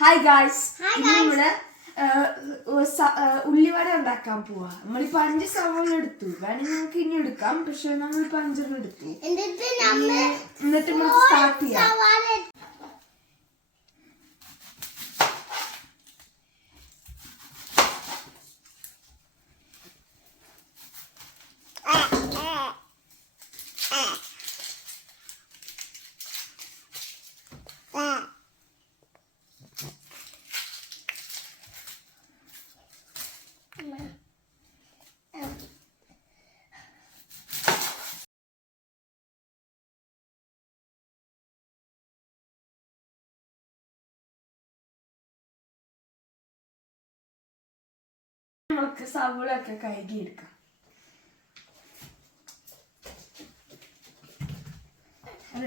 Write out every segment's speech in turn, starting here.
Hi guys. നമ്മൾ ഉള്ളിവട ഉണ്ടാക്കാൻ പോവാ. നമ്മളിപ്പോ അഞ്ച് സവാള എടുത്തു. വേണമെങ്കിൽ നമുക്ക് ഇനി എടുക്കാം. പക്ഷെ നമ്മളിപ്പോ അഞ്ചെണ്ണം എടുത്തു എന്നിട്ട് നമ്മൾ എന്നിട്ട് നമുക്ക് സ്റ്റാർട്ട് ചെയ്യാം സവാള നമുക്ക് സവോള ഒക്കെ കഴുകി എടുക്കാം അത്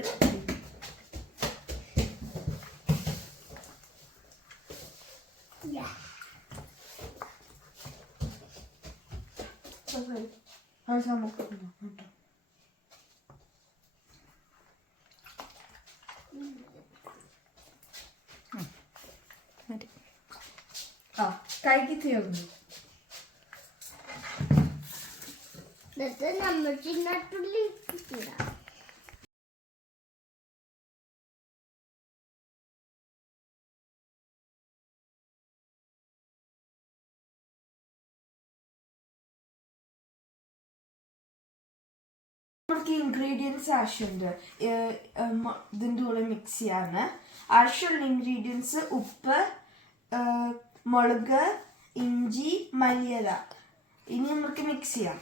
നമുക്ക് കേട്ടോ. ആ കൈക്ക് തീർന്നു എന്നിട്ട് നമ്മൾ ചിന്നട്ടുള്ളി ഇൻഗ്രീഡിയൻസ് ആവശ്യമുണ്ട്. ഇതിന്റെ കൂടെ മിക്സ് ചെയ്യാന്ന് ആവശ്യമുള്ള ഇൻഗ്രീഡിയൻസ് ഉപ്പ് മുളക് ഇഞ്ചി മല്ലിയില. ഇനി നമുക്ക് മിക്സ് ചെയ്യാം.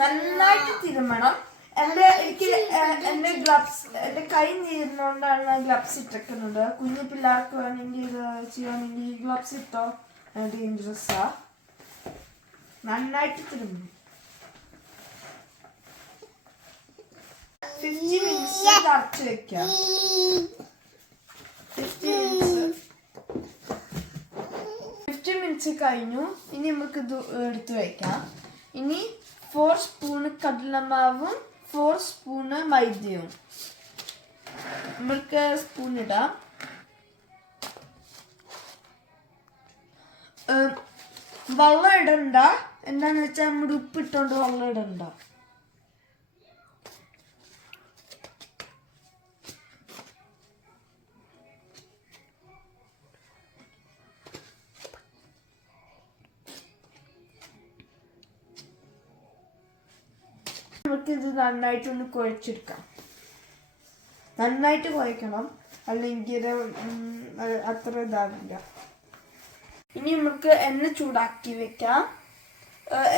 നന്നായിട്ട് തിരുമണം. എന്റെ എനിക്ക് എന്റെ ഗ്ലബ്സ് എന്റെ കൈ നീരുന്നോണ്ടാണ് ഞാൻ ഗ്ലബ്സ് ഇട്ടിരിക്കുന്നത്. കുഞ്ഞു പിള്ളേർക്ക് വേണമെങ്കിൽ ഇത് ചെയ്യാണെങ്കിൽ ഗ്ലബ്സ് ഇട്ടോ? ഡേഞ്ചറസാ നന്നായിട്ട് തിരുമണം. Fifty minutes minutes fifty minutes കഴിഞ്ഞു. ഇനി നമുക്ക് ഇത് എടുത്തു വയ്ക്കാം ഇനി ഫോർ സ്പൂണ് കടലമാവും ഫോർ സ്പൂണ് മൈദയും. നമ്മൾക്ക് സ്പൂൺ ഇടാം. വെള്ളം ഇടണ്ട. എന്താന്ന് വെച്ചാൽ നമ്മുടെ ഉപ്പിട്ടോണ്ട് വെള്ളം ഇടണ്ട. നമുക്കിത് നന്നായിട്ടൊന്ന് കുഴച്ചെടുക്കാം. നന്നായിട്ട് കുഴക്കണം. അല്ലെങ്കിൽ അത്ര ഇതാവില്ല. ഇനി നമുക്ക് എണ്ണ ചൂടാക്കി വെക്കാം.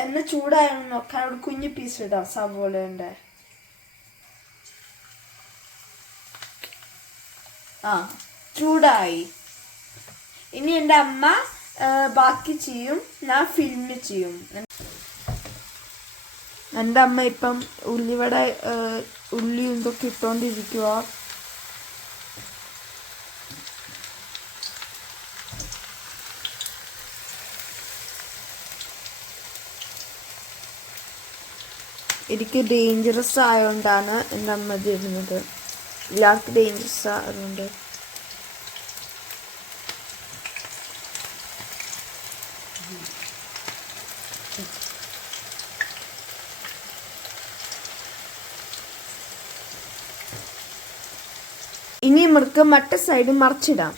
എണ്ണ ചൂടായാലും നോക്കാൻ അവിടെ കുഞ്ഞു പീസ് ഇടാം സവോളേന്റെ ആ ചൂടായി. ഇനി എന്റെ അമ്മ ബാക്കി ചെയ്യും. ഞാൻ ഫിലിം ചെയ്യും. എന്റെ അമ്മ ഇപ്പം ഉള്ളിവട ഉള്ളി ഇതൊക്കെ ഇട്ടോണ്ടിരിക്കുക എനിക്ക് ഡേഞ്ചറസ് ആയതുകൊണ്ടാണ് എന്റെ അമ്മ തരുന്നത് എല്ലാവർക്കും ഡേഞ്ചറസ് അതുകൊണ്ട്. ഇനി നമുക്ക് മറ്റ സൈഡ് മറിച്ചിടാം.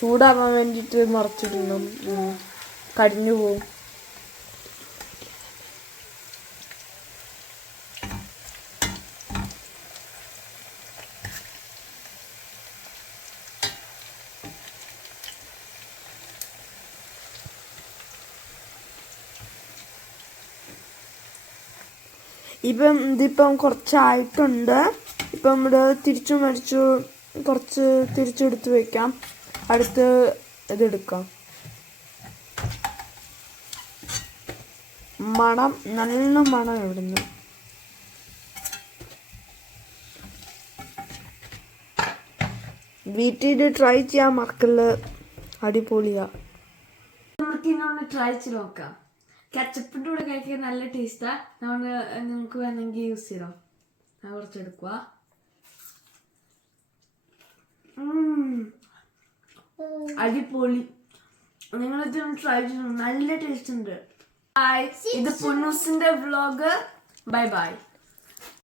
ചൂടാവാൻ വേണ്ടിയിട്ട് മറിച്ചിടണം. കടിഞ്ഞു പോവും. ഇപ്പം ഇതിപ്പം കുറച്ചായിട്ടുണ്ട്. ഇപ്പം ഇവിടെ തിരിച്ചു മരിച്ചു. കുറച്ച് തിരിച്ചെടുത്ത് വെക്കാം. അടുത്ത് ഇതെടുക്കാം മണം നല്ല മണം ഇവിടുന്ന്. വീട്ടിൽ ട്രൈ ചെയ്യാൻ മക്കൾ അടിപൊളിയാ. ട്രൈ ചെയ്ത് നോക്കാം. കച്ചപ്പിന്റെ കൂടെ കഴിക്കാൻ നല്ല ടേസ്റ്റാണ് നമ്മൾ നിങ്ങൾക്ക് വേണമെങ്കിൽ യൂസ് ചെയ്തോ. ഞാൻ കുറച്ചെടുക്കുക അടിപൊളി. നിങ്ങളിത് ട്രൈ ചെയ്യണം നല്ല ടേസ്റ്റ് ഉണ്ട്. ബൈ ഇത് പുന്നൂസിന്റെ വ്ളോഗ് ബൈ ബൈ